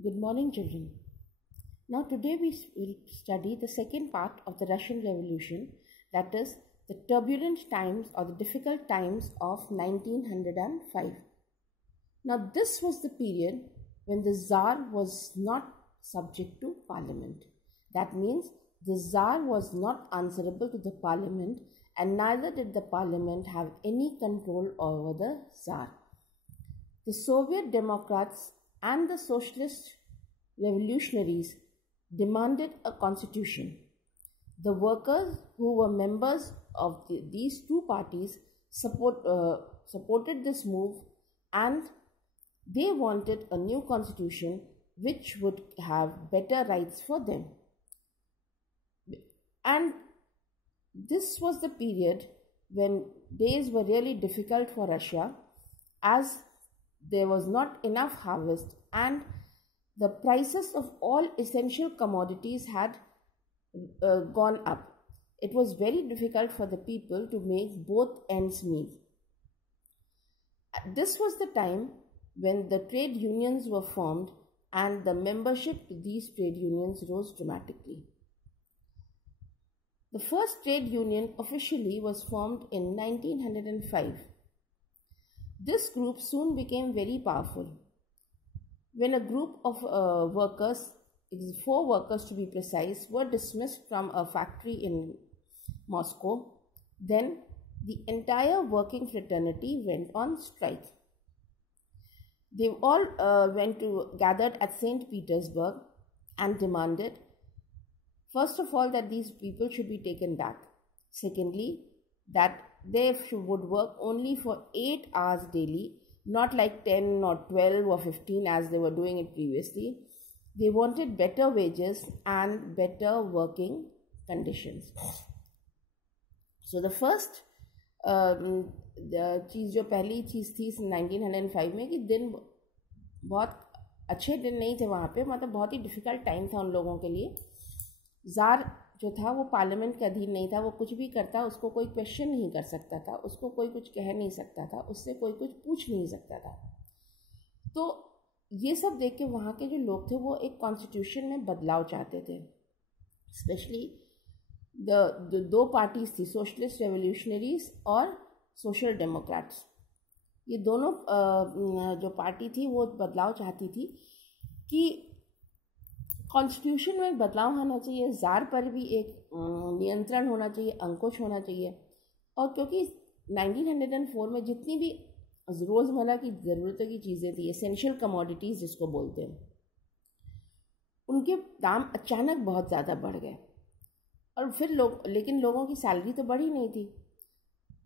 Good morning, children. Now, today we will study the second part of the Russian Revolution, that is, the turbulent times or the difficult times of 1905. Now, this was the period when the Tsar was not subject to Parliament. That means the Tsar was not answerable to the Parliament, and neither did the Parliament have any control over the Tsar. The Soviet Democrats and the Socialist revolutionaries demanded a constitution. The workers who were members of these two parties supported this move, and they wanted a new constitution which would have better rights for them. And this was the period when days were really difficult for Russia, as there was not enough harvest and the prices of all essential commodities had gone up. It was very difficult for the people to make both ends meet. This was the time when the trade unions were formed and the membership to these trade unions rose dramatically. The first trade union officially was formed in 1905. This group soon became very powerful. When a group of workers, 4 workers to be precise, were dismissed from a factory in Moscow, then the entire working fraternity went on strike. They all gathered at St. Petersburg and demanded, first of all, that these people should be taken back. Secondly, that they would work only for 8 hours daily, not like 10 or 12 or 15 as they were doing it previously. They wanted better wages and better working conditions. So the first चीज़ जो पहली चीज़ थी 1905 में कि दिन बहुत अच्छे दिन नहीं थे वहाँ पे, मतलब बहुत ही डिफ़िकल्ट टाइम था उन लोगों के लिए. ज़ार जो था वो पार्लियामेंट के अधीन नहीं था, वो कुछ भी करता उसको कोई क्वेश्चन नहीं कर सकता था, उसको कोई कुछ कह नहीं सकता था, उससे कोई कुछ पूछ नहीं सकता था. तो ये सब देख के वहाँ के जो लोग थे वो एक कॉन्स्टिट्यूशन में बदलाव चाहते थे. स्पेशली दो पार्टीज थी, सोशलिस्ट रेवोल्यूशनरीज और सोशल डेमोक्रेट्स. ये दोनों जो पार्टी थी वो बदलाव चाहती थी कि कॉन्स्टिट्यूशन में बदलाव होना चाहिए, ज़ार पर भी एक नियंत्रण होना चाहिए, अंकुश होना चाहिए. और क्योंकि 1904 में जितनी भी रोज़मर्रा की ज़रूरतों की चीज़ें थी, एसेंशियल कमोडिटीज़ जिसको बोलते हैं, उनके दाम अचानक बहुत ज़्यादा बढ़ गए. और फिर लेकिन लोगों की सैलरी तो बढ़ी नहीं थी.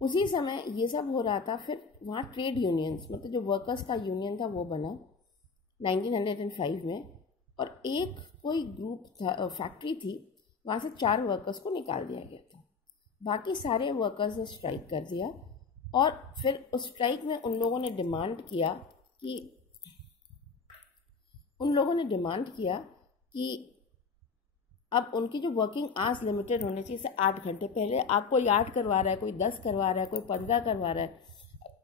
उसी समय ये सब हो रहा था. फिर वहाँ ट्रेड यूनियंस, मतलब जो वर्कर्स का यूनियन था वो बना 1905 में, और एक कोई ग्रुप था, फैक्ट्री थी, वहाँ से 4 वर्कर्स को निकाल दिया गया था. बाकी सारे वर्कर्स ने स्ट्राइक कर दिया. और फिर उस स्ट्राइक में उन लोगों ने डिमांड किया कि अब उनकी जो वर्किंग आवर्स लिमिटेड होने चाहिए, जैसे 8 घंटे. पहले आप कोई 8 करवा रहा है, कोई 10 करवा रहा है, कोई 15 करवा रहा है,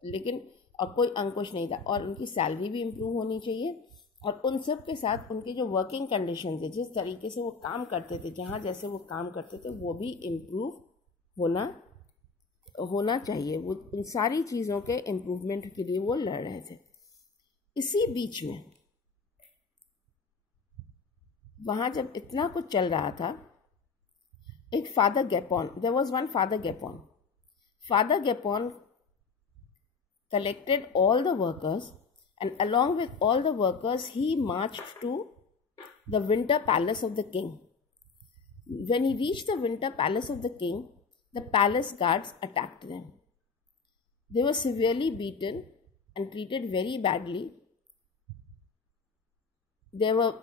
लेकिन अब कोई अंकुश नहीं था. और उनकी सैलरी भी इम्प्रूव होनी चाहिए, और उन सब के साथ उनके जो वर्किंग कंडीशन थे, जिस तरीके से वो काम करते थे, जहाँ जैसे वो काम करते थे, वो भी इम्प्रूव होना चाहिए. वो उन सारी चीज़ों के इम्प्रूवमेंट के लिए वो लड़ रहे थे. इसी बीच में वहाँ जब इतना कुछ चल रहा था, एक father Gapon, there was one father Gapon. Father Gapon collected all the workers, and along with all the workers he marched to the winter palace of the king. When he reached the winter palace of the king, the palace guards attacked them. They were severely beaten and treated very badly. There were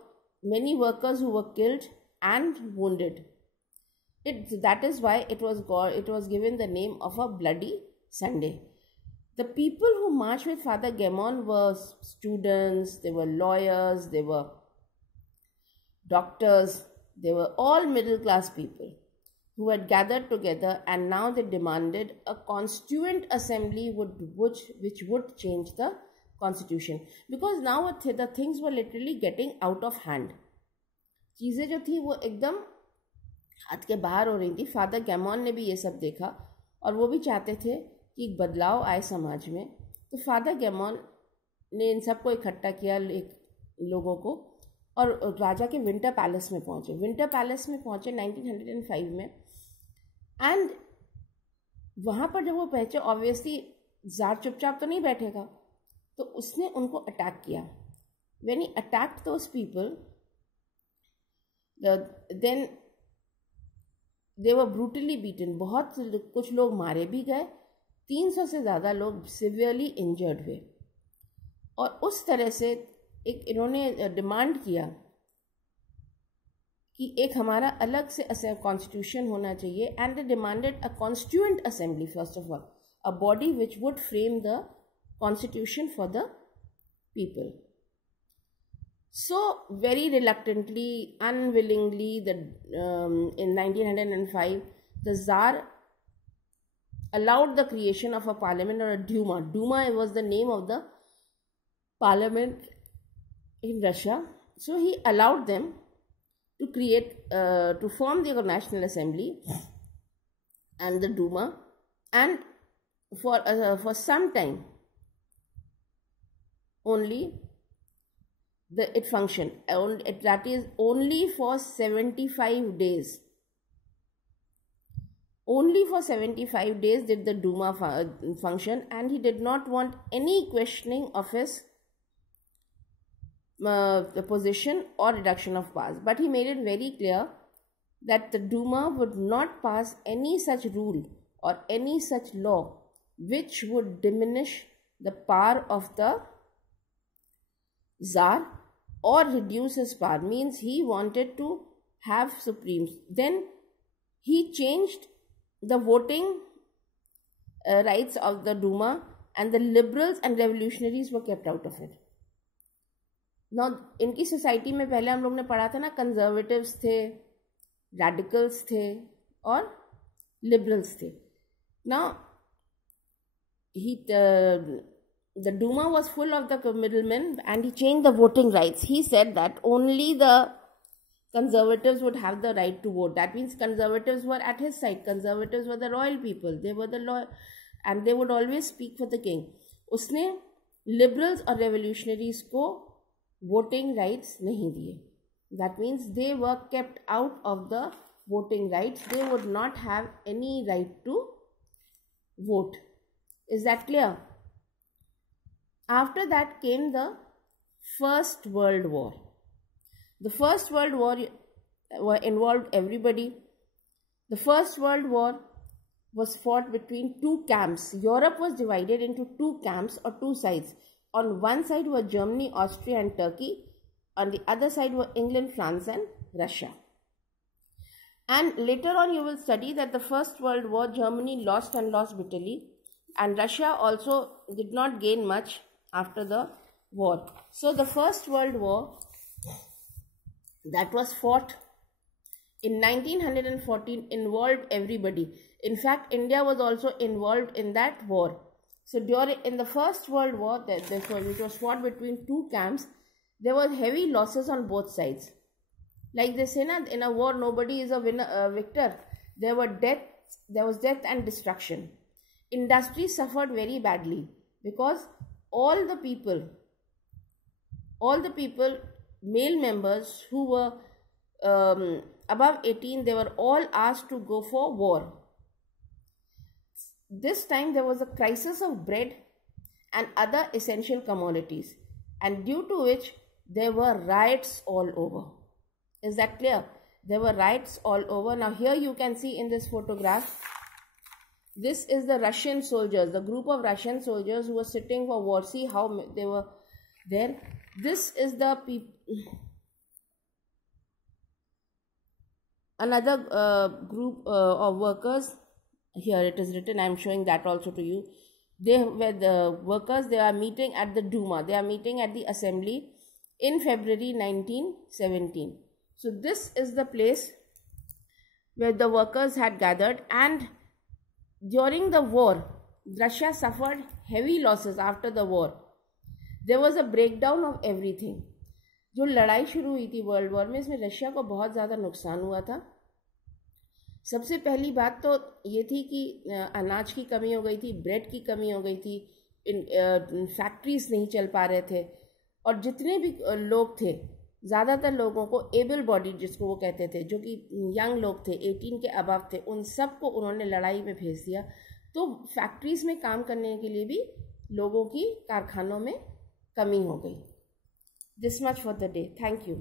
many workers who were killed and wounded. That is why it was given the name of a Bloody Sunday. The people who marched with Father Gemon were students, they were lawyers, they were doctors, they were all middle class people who had gathered together, and now they demanded a constituent assembly which would change the constitution, because now the things were literally getting out of hand. चीज़ें जो थी वो एकदम हाथ के बाहर हो रही थी. फादर गैमॉन ने भी ये सब देखा और वो भी चाहते थे कि एक बदलाव आए समाज में. तो फादर गैमॉन ने इन सबको इकट्ठा किया, लोगों को, और राजा के विंटर पैलेस में पहुंचे. विंटर पैलेस में पहुंचे 1905 में. एंड वहाँ पर जब वो पहुंचे, ऑब्वियसली ज़ार चुपचाप तो नहीं बैठेगा, तो उसने उनको अटैक किया. When he attacked those people, then they were brutally beaten. बहुत कुछ लोग मारे भी गए, 300 से ज़्यादा लोग सिवियरली इंजर्ड हुए. और उस तरह से इन्होंने डिमांड किया कि एक हमारा अलग से कॉन्स्टिट्यूशन होना चाहिए. And they demanded a constituent assembly first of all, a body which would frame the constitution for the people. So very reluctantly, unwillingly, in 1905, the Tsar allowed the creation of a parliament, or a Duma. Duma was the name of the parliament in Russia. So he allowed them to create, to form the National Assembly and the Duma, and for some time only it functioned. That is only for 75 days. Only for 75 days did the Duma function, and he did not want any questioning of his the position or reduction of powers. But he made it very clear that the Duma would not pass any such rule or any such law which would diminish the power of the Tsar or reduce his power. Means he wanted to have supreme. Then he changed the voting rights of the Duma, and the liberals and revolutionaries were kept out of it. Now, इनकी society में पहले हम लोग ने पढ़ा था ना, conservatives थे, रेडिकल्स थे और लिबरल्स थे. Now, the Duma was full of the middlemen, and he changed the voting rights. He said that only the conservatives would have the right to vote. That means conservatives were at his side. Conservatives were the royal people. They were the law, and they would always speak for the king. उसने liberals और revolutionaries को voting rights नहीं दिए. That means they were kept out of the voting rights. They would not have any right to vote. Is that clear? After that came the First World War. The First World War involved everybody. The First World War was fought between two camps. Europe was divided into two camps or two sides. On one side were Germany, Austria and Turkey. On the other side were England, France and Russia. And later on you will study that the First World War, Germany lost and lost bitterly. And Russia also did not gain much after the war. So the First World War that was fought in 1914 involved everybody. In fact, India was also involved in that war. So in the First World War, which was fought between two camps, there were heavy losses on both sides. Like they say, in a war, nobody is a victor. There was death and destruction. Industry suffered very badly because all the people, male members who were above 18, they were all asked to go for war. This time there was a crisis of bread and other essential commodities, and due to which there were riots all over. Is that clear? There were riots all over. Now here you can see in this photograph, this is the Russian soldiers, the group of Russian soldiers who were sitting for war. See how they were there. This is the another group of workers. Here it is written, I am showing that also to you. They were the workers, they are meeting at the Duma. They are meeting at the assembly in February 1917. So this is the place where the workers had gathered, and during the war, Russia suffered heavy losses after the war. There was a breakdown of everything. जो लड़ाई शुरू हुई थी world war में, इसमें Russia को बहुत ज़्यादा नुकसान हुआ था। सबसे पहली बात तो ये थी कि अनाज की कमी हो गई थी, ब्रेड की कमी हो गई थी, फैक्ट्रीज नहीं चल पा रहे थे, और जितने भी लोग थे, ज़्यादातर लोगों को एबल बॉडी जिसको वो कहते थे, जो कि यंग लोग थे, 18 के अबव थे, उन सब को उन्होंने लड़ाई में भेज दिया। तो फैक्ट्रीज में काम करने के लिए भी लोगों की कारखानों में कमी हो गई। This much for the day. Thank you.